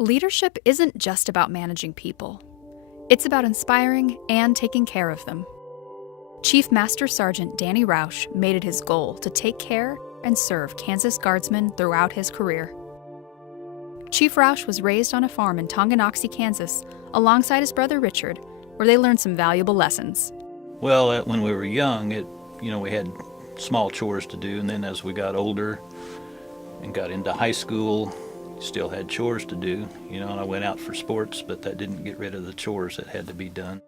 Leadership isn't just about managing people. It's about inspiring and taking care of them. Chief Master Sergeant Danny Roush made it his goal to take care and serve Kansas Guardsmen throughout his career. Chief Roush was raised on a farm in Tonganoxie, Kansas, alongside his brother Richard, where they learned some valuable lessons. Well, when we were young, we had small chores to do, and then as we got older and got into high school, still had chores to do, and I went out for sports, but that didn't get rid of the chores that had to be done.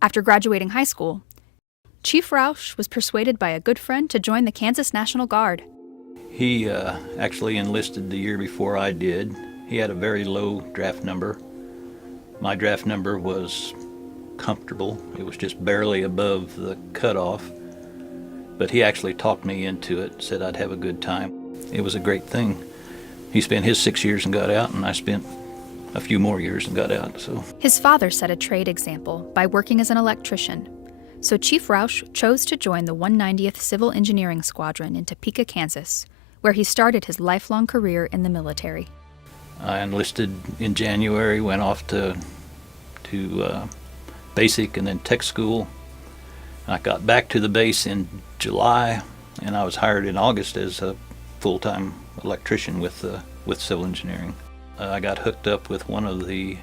After graduating high school, Chief Roush was persuaded by a good friend to join the Kansas National Guard. He actually enlisted the year before I did. He had a very low draft number. My draft number was comfortable. It was just barely above the cutoff. But he actually talked me into it, said I'd have a good time. It was a great thing. He spent his 6 years and got out, and I spent a few more years and got out. So his father set a trade example by working as an electrician. So Chief Roush chose to join the 190th Civil Engineering Squadron in Topeka, Kansas, where he started his lifelong career in the military. I enlisted in January, went off to basic and then tech school. I got back to the base in July, and I was hired in August as a full-time electrician with civil engineering. I got hooked up with one of the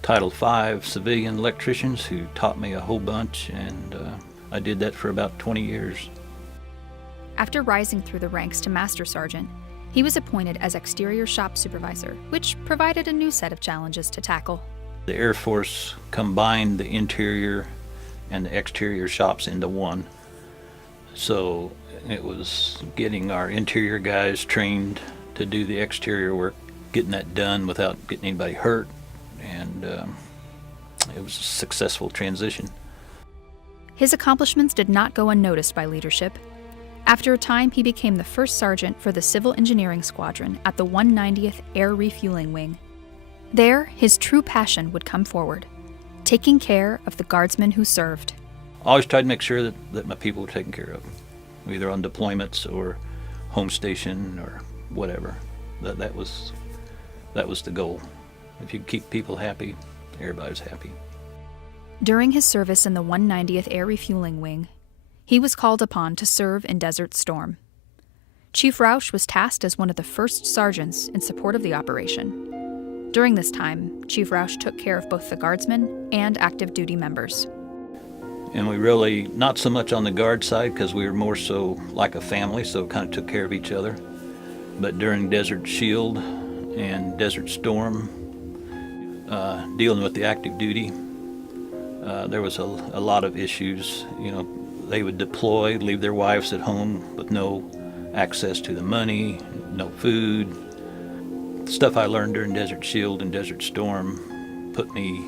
Title V civilian electricians who taught me a whole bunch, and I did that for about 20 years. After rising through the ranks to Master Sergeant, he was appointed as Exterior Shop Supervisor, which provided a new set of challenges to tackle. The Air Force combined the interior and the exterior shops into one. So it was getting our interior guys trained to do the exterior work, getting that done without getting anybody hurt, and it was a successful transition. His accomplishments did not go unnoticed by leadership. After a time, he became the first sergeant for the Civil Engineering Squadron at the 190th Air Refueling Wing. There, his true passion would come forward, taking care of the guardsmen who served. I always tried to make sure that my people were taken care of, either on deployments or home station or whatever. That was the goal. If you keep people happy, everybody's happy. During his service in the 190th Air Refueling Wing, he was called upon to serve in Desert Storm. Chief Roush was tasked as one of the first sergeants in support of the operation. During this time, Chief Roush took care of both the guardsmen and active duty members. And we really, not so much on the guard side because we were more so like a family, so kind of took care of each other. But during Desert Shield and Desert Storm, dealing with the active duty, there was a lot of issues. They would deploy, leave their wives at home with no access to the money, no food. The stuff I learned during Desert Shield and Desert Storm put me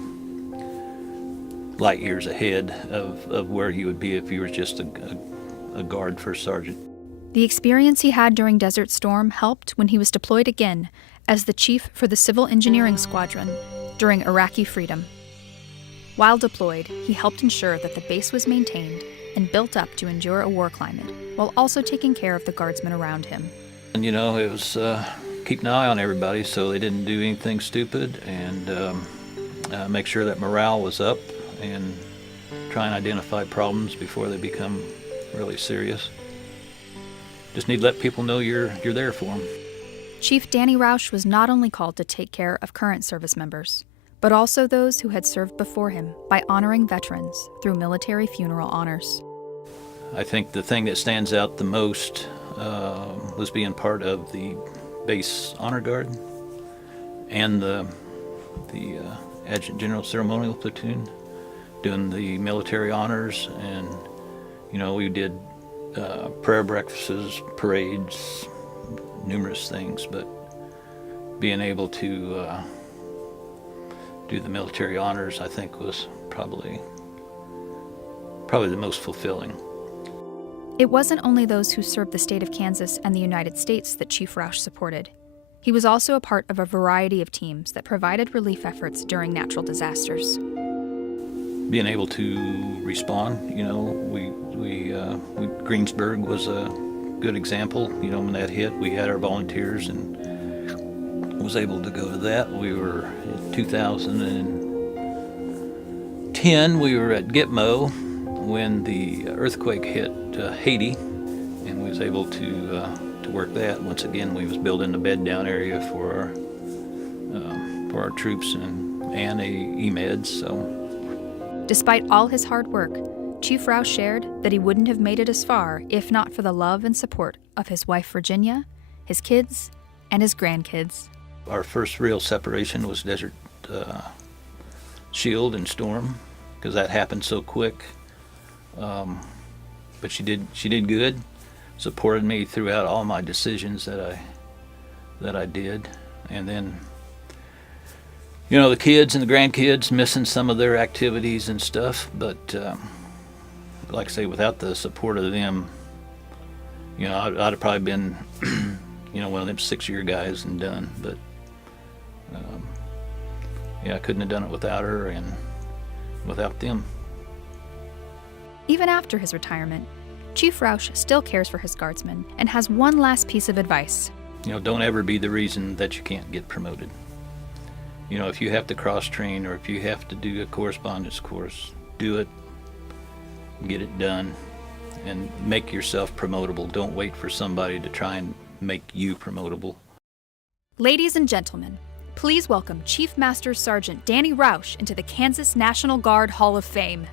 light years ahead of where you would be if you were just a guard first sergeant. The experience he had during Desert Storm helped when he was deployed again as the chief for the Civil Engineering Squadron during Iraqi freedom. While deployed, he helped ensure that the base was maintained and built up to endure a war climate, while also taking care of the guardsmen around him. And it was keeping an eye on everybody so they didn't do anything stupid, and make sure that morale was up and try and identify problems before they become really serious. Just need to let people know you're there for them. Chief Danny Roush was not only called to take care of current service members, but also those who had served before him by honoring veterans through military funeral honors. I think the thing that stands out the most was being part of the base honor guard and the adjutant general ceremonial platoon doing the military honors, and we did prayer breakfasts, parades, numerous things, but being able to do the military honors, I think, was probably the most fulfilling. It wasn't only those who served the state of Kansas and the United States that Chief Roush supported. He was also a part of a variety of teams that provided relief efforts during natural disasters. Being able to respond, Greensburg was a good example. When that hit, we had our volunteers, and was able to go to that. We were in 2010, we were at Gitmo when the earthquake hit Haiti, and we was able to work that. Once again, we was building the bed down area for our troops and a EMED. So, Despite all his hard work, Chief Roush shared that he wouldn't have made it as far if not for the love and support of his wife Virginia, his kids, and his grandkids. Our first real separation was Desert Shield and Storm, because that happened so quick. But she did good, supported me throughout all my decisions that I did, and then, you know, the kids and the grandkids missing some of their activities and stuff, but like I say, without the support of them, you know, I'd have probably been, you know, one of them 6-year guys and done. But yeah, I couldn't have done it without her and without them. Even after his retirement, Chief Roush still cares for his guardsmen and has one last piece of advice. You know, don't ever be the reason that you can't get promoted. You know, if you have to cross-train or if you have to do a correspondence course, do it, get it done, and make yourself promotable. Don't wait for somebody to try and make you promotable. Ladies and gentlemen, please welcome Chief Master Sergeant Danny Roush into the Kansas National Guard Hall of Fame.